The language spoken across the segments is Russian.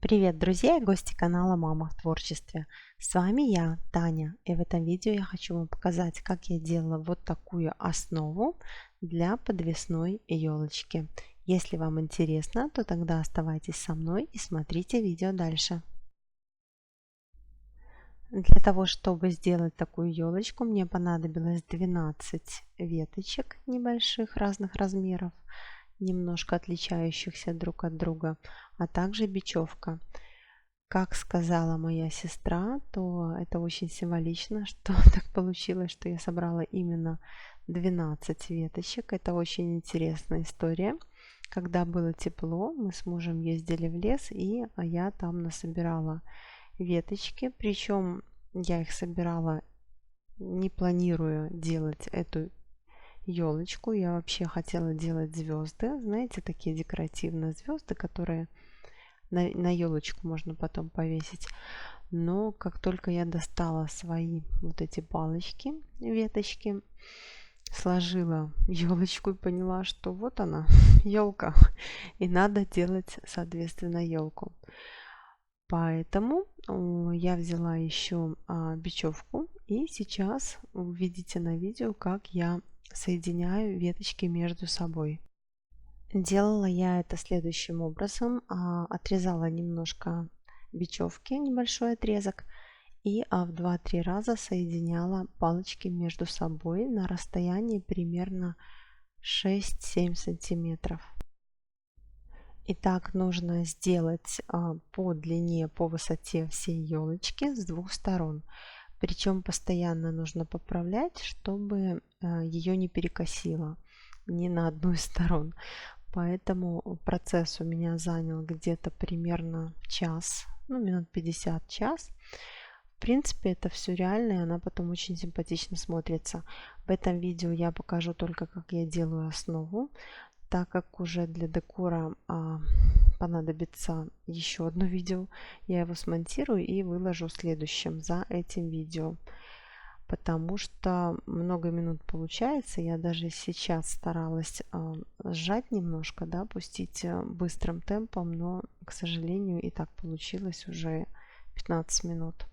Привет, друзья и гости канала Мама в творчестве. С вами я, Таня, и в этом видео я хочу вам показать, как я делала вот такую основу для подвесной елочки. Если вам интересно, то тогда оставайтесь со мной и смотрите видео дальше. Для того, чтобы сделать такую елочку, мне понадобилось 12 веточек небольших разных размеров, немножко отличающихся друг от друга, а также бечевка. Как сказала моя сестра, то это очень символично, что так получилось, что я собрала именно 12 веточек. Это очень интересная история. Когда было тепло, мы с мужем ездили в лес, и я там насобирала веточки. Причем я их собирала, не планируя делать эту елочку. Я вообще хотела делать звезды. Знаете, такие декоративные звезды, которые на елочку можно потом повесить. Но как только я достала свои вот эти палочки, веточки, сложила елочку и поняла, что вот она, елка, и надо делать, соответственно, елку. Поэтому я взяла еще бечевку, и сейчас вы видите на видео, как я соединяю веточки между собой. Делала я это следующим образом. Отрезала немножко бечевки, небольшой отрезок, и в 2-3 раза соединяла палочки между собой на расстоянии примерно 6-7 сантиметров. И так нужно сделать по длине, по высоте всей елочки с двух сторон. Причем постоянно нужно поправлять, чтобы ее не перекосило ни на одну из сторон. Поэтому процесс у меня занял где-то примерно час, ну минут 50, час. В принципе, это все реально, и она потом очень симпатично смотрится. В этом видео я покажу только, как я делаю основу, так как уже для декора понадобится еще одно видео. Я его смонтирую и выложу следующим за этим видео. Потому что много минут получается. Я даже сейчас старалась сжать немножко, да, пустить быстрым темпом, но, к сожалению, и так получилось уже 15 минут.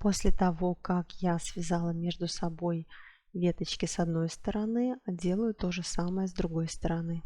После того, как я связала между собой веточки с одной стороны, делаю то же самое с другой стороны.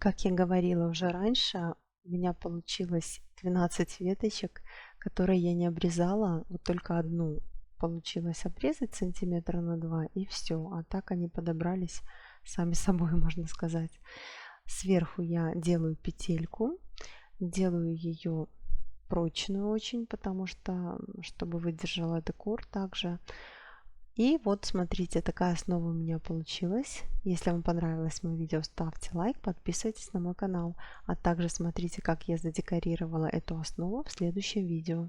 Как я говорила уже раньше, у меня получилось 12 веточек, которые я не обрезала, вот только одну получилось обрезать сантиметра на 2 и все, а так они подобрались сами собой, можно сказать. Сверху я делаю петельку, делаю ее прочную очень, потому что, чтобы выдержала декор также. И вот смотрите, такая основа у меня получилась. Если вам понравилось мое видео, ставьте лайк, подписывайтесь на мой канал. А также смотрите, как я задекорировала эту основу в следующем видео.